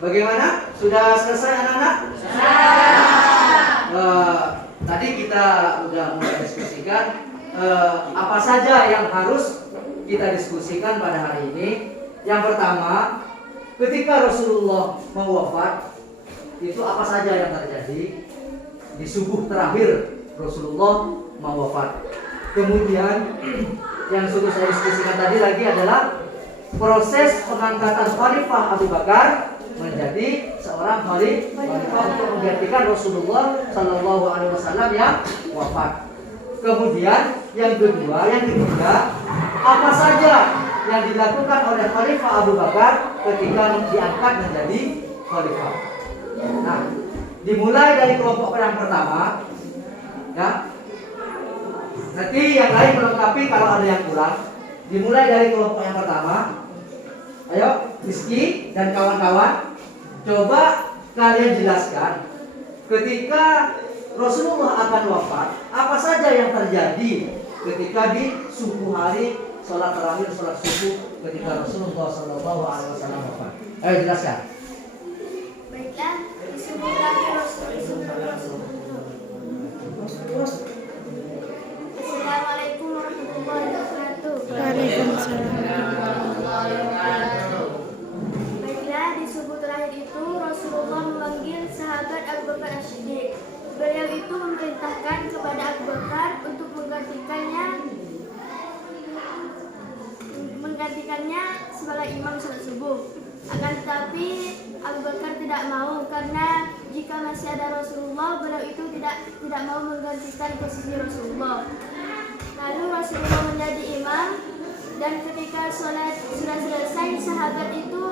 Bagaimana? Sudah selesai anak-anak? Tadi kita udah mulai diskusikan apa saja yang harus kita diskusikan pada hari ini. Yang pertama, ketika Rasulullah mau wafat, itu apa saja yang terjadi di subuh terakhir Rasulullah mau wafat. Kemudian yang sudah saya diskusikan tadi lagi adalah proses pengangkatan Khalifah Abu Bakar menjadi seorang khalifah untuk menggantikan Rasulullah Sallallahu Alaihi Wasallam yang wafat. Kemudian yang ketiga, apa saja yang dilakukan oleh Khalifah Abu Bakar ketika diangkat menjadi khalifah. Nah, dimulai dari kelompok yang pertama, ya. Nanti yang lain melengkapi kalau ada yang kurang. Dimulai dari kelompok yang pertama. Ayo, Rizky dan kawan-kawan, coba kalian jelaskan ketika Rasulullah akan wafat, apa saja yang terjadi ketika di subuh hari sholat terakhir, sholat subuh ketika Rasulullah Sallallahu Alaihi Wasallam wafat. Ayo jelaskan. Baiklah, di subuh terakhir Assalamualaikum warahmatullahi wabarakatuh. Waalaikumsalam. Baiklah, di subuh terakhir itu Rasulullah memanggil sahabat Abu Bakar As-Siddiq. Beliau itu memerintahkan kepada Abu Bakar untuk menggantikannya sebagai imam sholat subuh. Akan tetapi Abu Bakar tidak mau, karena jika masih ada Rasulullah, beliau itu tidak mau menggantikan posisi Rasulullah. Lalu Rasulullah menjadi imam, dan ketika sholat sudah selesai, sahabat itu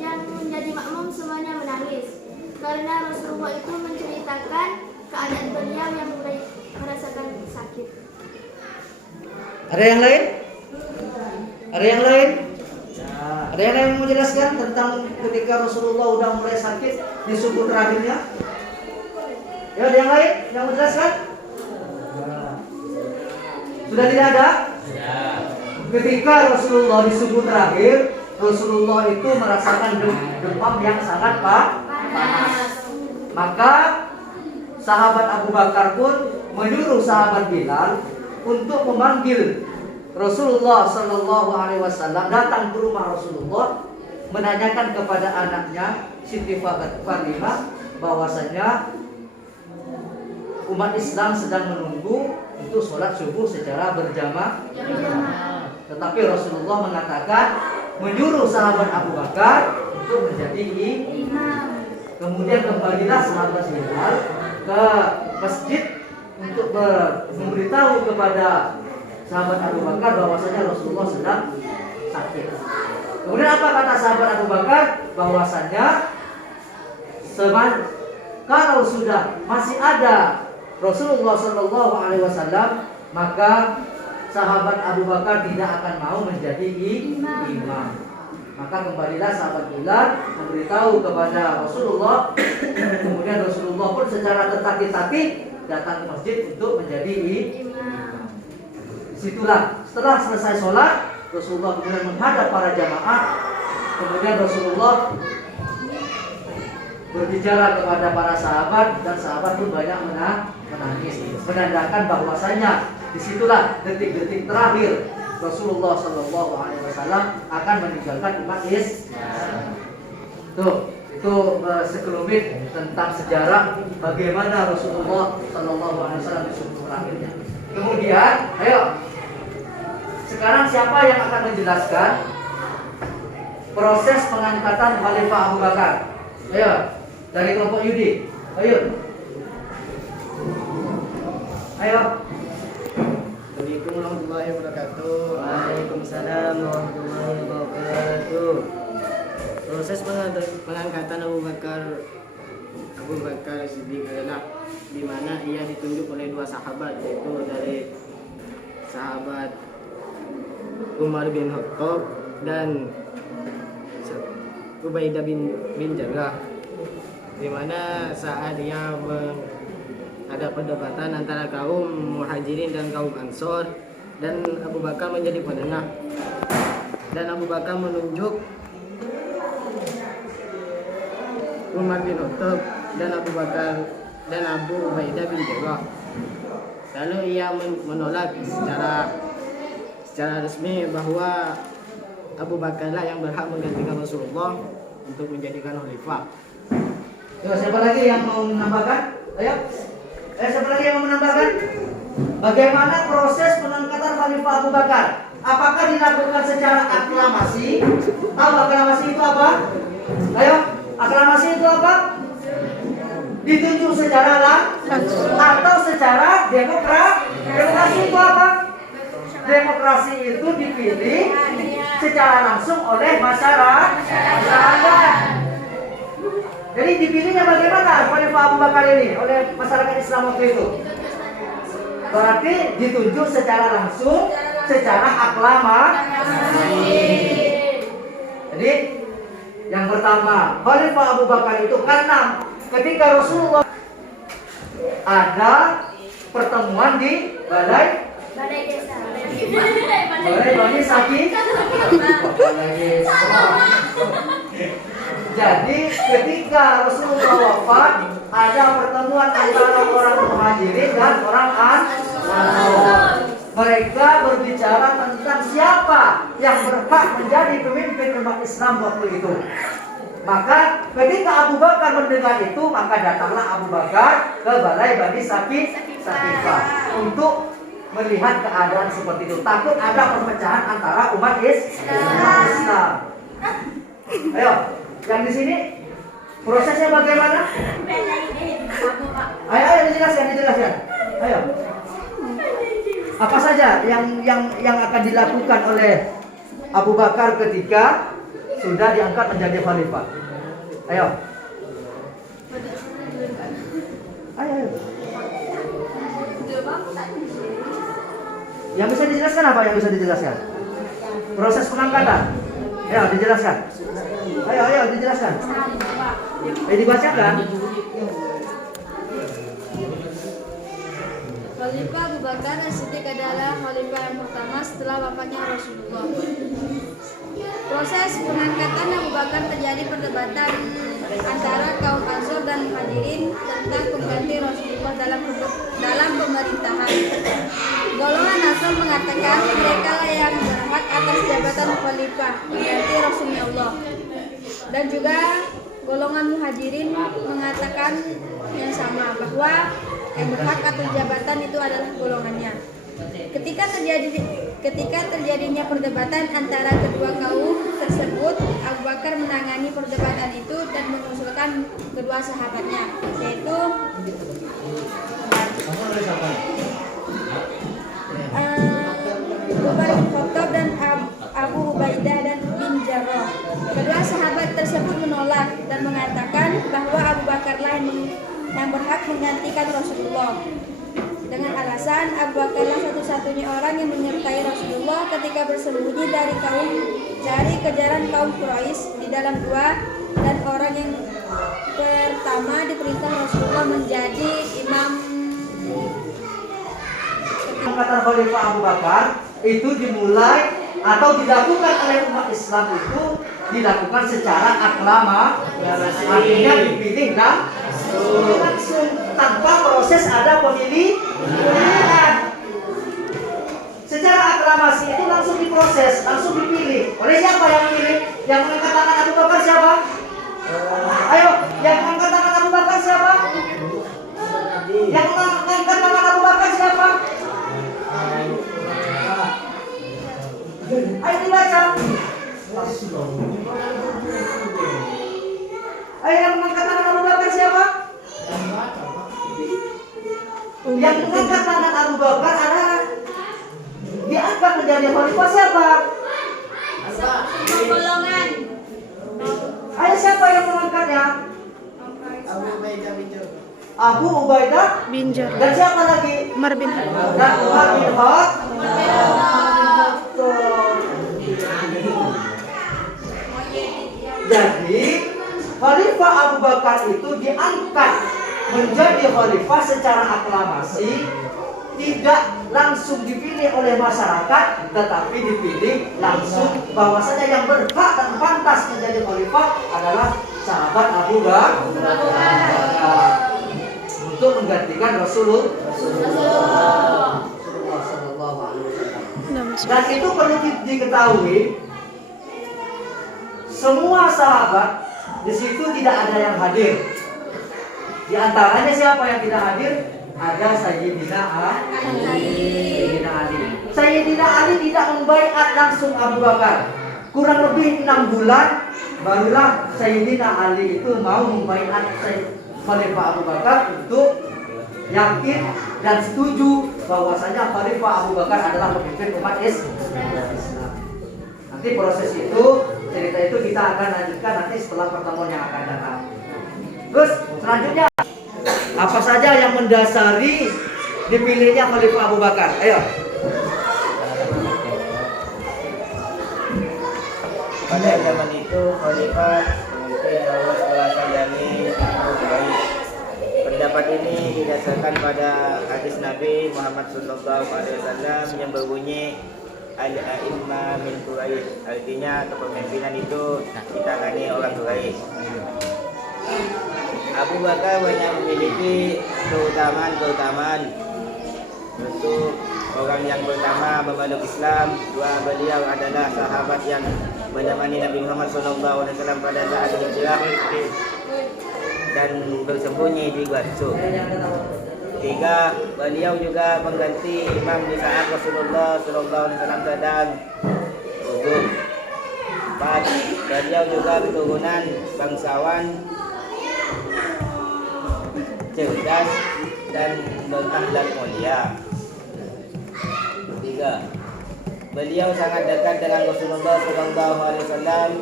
yang menjadi makmum semuanya menangis, karena Rasulullah itu menceritakan keadaan beliau yang mulai merasakan sakit. Ada yang lain? Ada yang lain? Ada yang lain mau jelaskan tentang ketika Rasulullah udah mulai sakit di subuh terakhirnya? Ya, ada yang lain yang mau jelaskan? Sudah tidak ada? Ketika Rasulullah di subuh terakhir, Rasulullah itu merasakan demam yang sangat panas. Maka sahabat Abu Bakar pun menyuruh sahabat Bilal untuk memanggil Rasulullah Sallallahu Alaihi Wasallam datang ke rumah Rasulullah, menanyakan kepada anaknya Siti Fatimah bahwasanya umat Islam sedang menunggu untuk sholat subuh secara berjamaah. Tetapi Rasulullah mengatakan menyuruh sahabat Abu Bakar untuk menjadi imam. Kemudian kembalilah sahabat Bilal ke masjid untuk memberitahu kepada sahabat Abu Bakar bahwasanya Rasulullah sedang sakit. Kemudian apa kata sahabat Abu Bakar? Bahwasanya kalau sudah masih ada Rasulullah Sallallahu Alaihi Wasallam, maka sahabat Abu Bakar tidak akan mau menjadi imam. Maka kembalilah sahabat Bilal memberitahu kepada Rasulullah. Kemudian Rasulullah pun secara tertatih-tatih datang ke masjid untuk menjadi imam. Disitulah setelah selesai sholat, Rasulullah kemudian menghadap para jamaah. Kemudian Rasulullah berbicara kepada para sahabat, dan sahabat pun banyak menangis, menandakan bahwasanya disitulah detik-detik terakhir Rasulullah Sallallahu Alaihi Wasallam akan meninggalkan umat Islam. Itu sekelumit tentang sejarah bagaimana Rasulullah Sallallahu Alaihi Wasallam di subuh terakhirnya. Kemudian, ayo sekarang siapa yang akan menjelaskan proses pengangkatan Khalifah Abu Bakar? Ayo, dari kelompok Yudi. Ayo. Assalamualaikum warahmatullahi wabarakatuh. Waalaikumsalam warahmatullahi wabarakatuh. Proses pengangkatan Abu Bakar Siddiq adalah di mana ia ditunjuk oleh dua sahabat, yaitu dari sahabat Umar bin Khattab dan Ubaidah bin Jarrah, di mana saat dia ada perdebatan antara kaum Muhajirin dan kaum Ansor, dan Abu Bakar menjadi penengah, dan Abu Bakar menunjuk Umar bin Khattab dan Abu Bakar dan Abu Ubaidah bin Jarrah. Lalu ia menolak secara resmi bahwa Abu Bakarlah yang berhak menggantikan Rasulullah untuk menjadikan khalifah. Siapa lagi yang mau menambahkan? Ayo. Siapa lagi yang mau menambahkan? Bagaimana proses pengangkatan Khalifah Abu Bakar? Apakah dilakukan secara aklamasi? Tahu aklamasi itu apa? Ayo, aklamasi itu apa? Ditunjuk secara langsung atau secara demokrasi itu apa? Demokrasi itu dipilih secara langsung oleh masyarakat. Jadi dipilihnya bagaimana Khalifah Abu Bakar ini oleh masyarakat Islam waktu itu? Berarti ditunjuk secara langsung, secara aklamasi. Jadi yang pertama, Khalifah Abu Bakar itu karena ketika Rasulullah ada pertemuan di balai desa. Balai Bani Sakit. Balai desa. Jadi ketika Rasulullah wafat, ada pertemuan antara orang Muhajirin dan orang Ansor. Mereka berbicara tentang siapa yang berhak menjadi pemimpin umat Islam waktu itu. Maka ketika Abu Bakar mendengar itu, maka datanglah Abu Bakar ke Balai Bani Sakifah untuk melihat keadaan seperti itu. Takut ada perpecahan antara umat Islam. Ayo, yang di sini prosesnya bagaimana? Ayo dijelaskan. Ayo. Apa saja yang akan dilakukan oleh Abu Bakar ketika sudah diangkat menjadi khalifah? Ayo. Yang bisa dijelaskan apa yang bisa dijelaskan? Proses pengangkatan. Ayo dijelaskan. Ayo dijelaskan. Dibacakan. Khalifah Abu Bakar As-Siddiq adalah khalifah yang pertama setelah wafatnya Rasulullah. Proses pengangkatan Abu Bakar terjadi perdebatan antara kaum Ansor dan Muhajirin tentang pengganti Rasulullah dalam pemerintahan. Golongan Ansor mengatakan mereka lah yang berhak atas jabatan khalifah mengganti Rasulullah. Dan juga golongan Muhajirin mengatakan yang sama, bahwa yang berhak atas jabatan itu adalah golongannya. Ketika terjadinya perdebatan antara kedua kaum tersebut, Abu Bakar menangani perdebatan itu dan mengusulkan kedua sahabatnya, yaitu Umar bin Khattab dan Abu Ubaidah dan bin Jarrah. Kedua sahabat tersebut menolak dan mengatakan bahwa Abu Bakarlah yang berhak menggantikan Rasulullah, dengan alasan Abu Bakarlah satu-satunya orang yang menyertai Rasulullah ketika bersembunyi dari kejaran kaum Quraisy di dalam gua, dan orang yang pertama diperintah Rasulullah menjadi imam. Pengangkatan Khalifah Abu Bakar itu dimulai atau dilakukan oleh umat Islam itu dilakukan secara aklamasi, artinya dipilih langsung tanpa proses ada pemilihan. Secara aklamasi itu langsung diproses, langsung dipilih. Oleh siapa yang memilih? Yang mengangkat tangan Abu Bakar siapa? Ayo, yang mengangkat tangan Abu Bakar siapa? Yang mengangkat tangan Abu Bakar siapa? Ayo dibaca. Ayo, yang mengangkat tangan Abu Bakar siapa? Yang mengangkat tangan Abu Bakar adalah diangkat menjadi khalifah siapa? Golongan. Ayo, siapa yang mengangkatnya? Abu Ubaidah bin Jarrah. Dan siapa lagi? Umar bin Khattab. Dan Umar bin Khattab. Jadi Khalifah Abu Bakar itu diangkat menjadi khalifah secara aklamasi, tidak langsung dipilih oleh masyarakat, tetapi dipilih langsung bahwasanya yang berhak dan pantas menjadi khalifah adalah sahabat Abu Bakar untuk menggantikan Rasulullah Sallallahu Alaihi Wasallam. Dan itu perlu diketahui, semua sahabat di situ tidak ada yang hadir. Di antaranya siapa yang tidak hadir? Ada Sayyidina Ali. Sayyidina Ali tidak membaiat langsung Abu Bakar. Kurang lebih 6 bulan barulah Sayyidina Ali itu mau membaiat Khalifah Abu Bakar untuk yakin dan setuju bahwasanya Khalifah Abu Bakar adalah pemimpin umat Islam. Nanti proses itu, cerita itu kita akan lanjutkan nanti setelah pertemuan yang akan datang. Terus selanjutnya, apa saja yang mendasari dipilihnya Khalifah Abu Bakar? Ayo. Pada zaman itu Khalifah mungkin harus berasal dari Abu Baik. Pendapat ini didasarkan pada hadis Nabi Muhammad SAW yang berbunyi Al-A'imma min Quraisy, artinya kepemimpinan itu ditangani orang Quraisy. Abu Bakar banyak memiliki keutamaan. Untuk orang yang pertama memeluk Islam, beliau adalah sahabat yang menemani Nabi Muhammad SAW pada saat hijrah dan bersembunyi di Gua Hira. 3. Beliau juga mengganti imam di saat Rasulullah SAW sedang wudhu. 4. Beliau juga keturunan bangsawan, cerdas dan berakhlak mulia. 3. Beliau sangat dekat dengan Rasulullah SAW,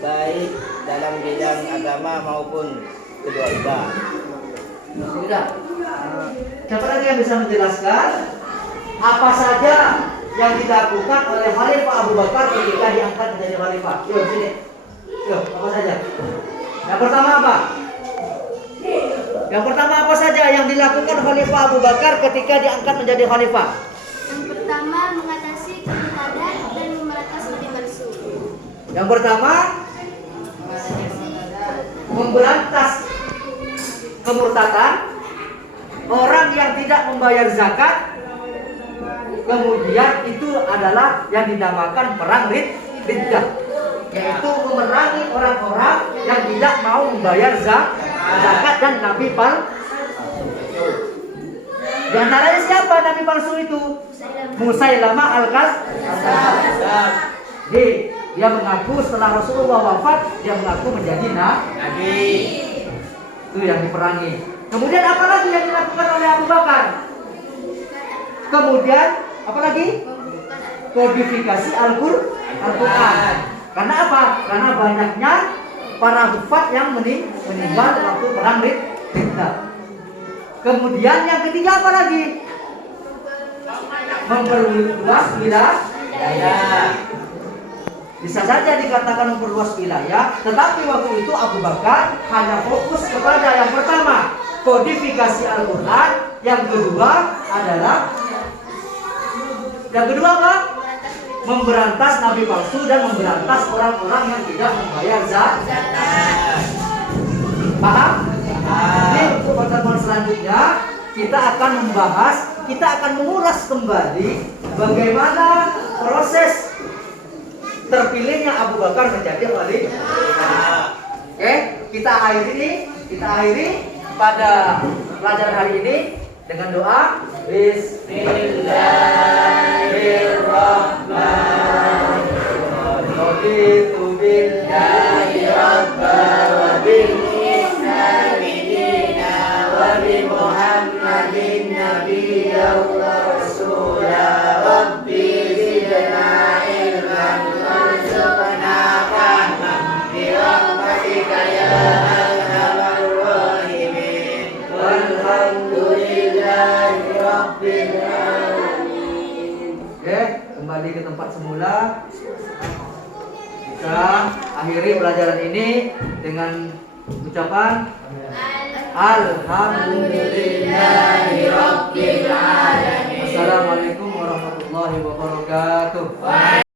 baik dalam bidang agama maupun keluarga. Sudah. Siapa lagi yang bisa menjelaskan apa saja yang dilakukan oleh Khalifah Abu Bakar ketika diangkat menjadi khalifah? Yuk sini. Yuk, apa saja? Yang pertama apa? Yang pertama apa saja yang dilakukan Khalifah Abu Bakar ketika diangkat menjadi khalifah? Yang pertama, mengatasi kemurtadan dan memberantas budi palsu. Yang pertama, memberantas kemurtadan, orang yang tidak membayar zakat. Kemudian itu adalah yang dinamakan perang Riddah, yaitu memerangi orang-orang yang tidak mau membayar zakat dan nabi palsu. Di antaranya siapa nabi palsu itu? Musailamah al-Kadzdzab. Dia mengaku setelah Rasulullah wafat, dia mengaku menjadi nabi. Itu yang diperangi. Kemudian apa lagi yang dilakukan oleh Abu Bakar? Kemudian apa lagi? Kodifikasi Al-Quran. Karena apa? Karena banyaknya para hufaz yang meninggal waktu perang Riddah. Kemudian yang ketiga apa lagi? Memperluas wilayah. Bisa saja dikatakan memperluas wilayah, tetapi waktu itu Abu Bakar hanya fokus kepada yang pertama, kodifikasi Al-Quran. Yang kedua apa? Memberantas nabi palsu dan memberantas orang-orang yang tidak membayar zakat. Paham? Ini untuk pertemuan selanjutnya kita akan mengulas kembali bagaimana proses terpilihnya Abu Bakar menjadi khalifah. Oke, kita akhiri pada pelajaran hari ini dengan doa Bismillahirrahmanirrahim. Raditu billahi rabban wa bil islami dinan wa bi Muhammadin nabiyyan wa rasula. Rabbi zidna ilman warzuqna fahman bi rahmatika ya arhamar rahimin. Walhamdulillahi rabbil alamin. Oke, kembali ke tempat semula. Kita akhiri pelajaran ini dengan ucapan Alhamdulillahi rabbil alamin. Assalamualaikum warahmatullahi wabarakatuh.